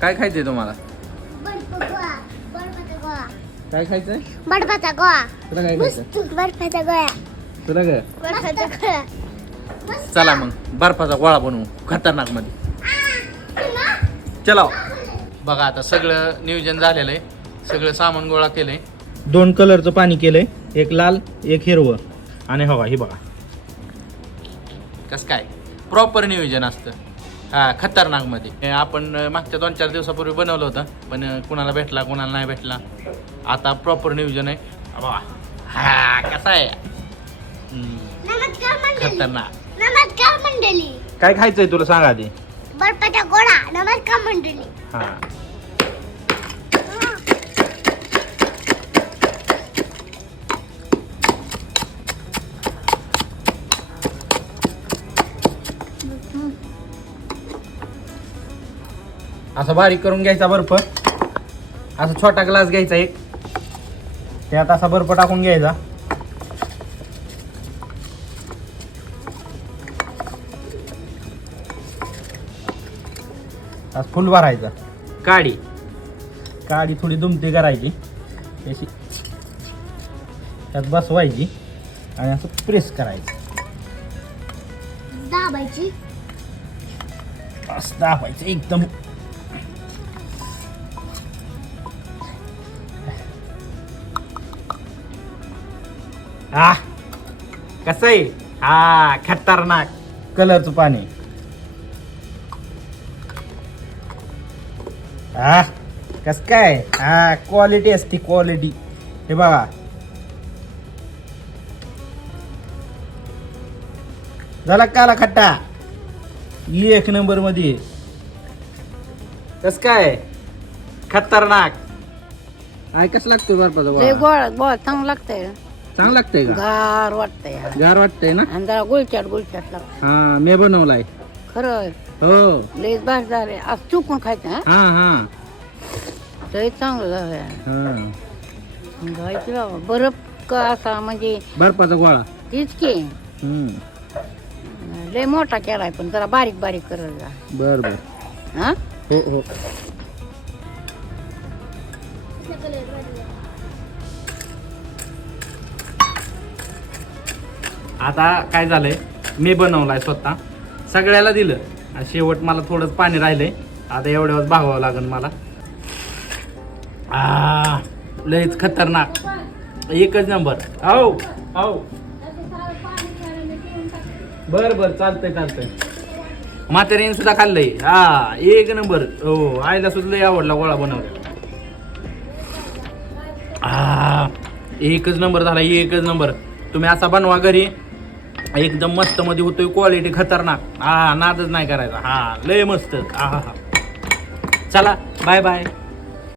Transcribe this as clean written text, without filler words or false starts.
काय खायचंय तुम्हाला? काय खायचंय? बर्फाचा गोळा. तुला काय खायचं? बर्फाचा गोळा. तुला काय? बर्फाचा गोळा. चला मग बर्फाचा गोळा बनवू खतरनाक मध्ये. चला बघा आता सगळं नियोजन झालेलं आहे. सगळं सामान गोळा केलंय. 2 कलरचं पाणी केलंय, एक लाल एक हिरवं. आणि हवा ही बघा कसं काय प्रॉपर नियोजन असतं. हा खतरनाक मध्ये हे आपण मागच्या 2-4 दिवसापूर्वी बनवलं होतं, पण कुणाला भेटला कुणाला नाही भेटला. आता प्रॉपर नियोजन आहे बघा. हा कसा आहे नमस्कार मंडळी. खतरनाक. नमस्कार मंडळी. काय खायचंय तुला सांगा आधी. बर्फाचा गोळा. नमस्कार मंडळी. हा असं बारीक करून घ्यायचा बर्फ. असा छोटा ग्लास घ्यायचा एक, त्यात असा बर्फ टाकून घ्यायचा. असं फुल भरायचा. काडी काडी थोडी दुमती करायची अशी, त्यात बसवायची आणि असं प्रेस करायचं. दाबायची. असं दाबायचं एकदम. आ कसं आहे. हा खतरनाक कलरचं पाणी. हा कस काय. हा क्वालिटी असते क्वालिटी. हे बघा झाला काला खट्टा 1 नंबर मध्ये. कस काय खतरनाक. काय कसं लागतोय बर्फाचा लय गोळा? गोळा चांगलं लागतंय. चांगलं लागतंय का? गार वाटतंय गार वाटतंय ना? आणि जरा गुळचाट लागतं. हा मी बनवलाय. खरं हो लयच भारी झाले. आज चुकून खायचं हा हा हा लय चांगलं झालंय. हा जायचं बाबा बरफ का असा म्हणजे बर्फाचा गोळा. तीच की हम्म लय मोठा केलाय पण जरा बारीक बारीक करत जा. बर बर. हा हो हो. आता काय झालंय, मी बनवलाय स्वतः, सगळ्याला दिलं आणि शेवट मला थोडंच पाणी राहिलंय. आता एवढ्यावर भागावं लागेल मला. लयच खतरनाक एकच नंबर. हो हो बर बर चालतंय चालतंय. म्हातारीने सुद्धा खाल्लंय. हा 1 नंबर. हो आईला सुद्धा लय आवडला गोळा बनवला. एकच नंबर झाला एकच नंबर. तुम्ही असा बनवा घरी, एकदम मस्त मध्ये होतोय. क्वालिटी खतरनाक. नादच नाही करायचा. हा लय मस्त. चला बाय बाय.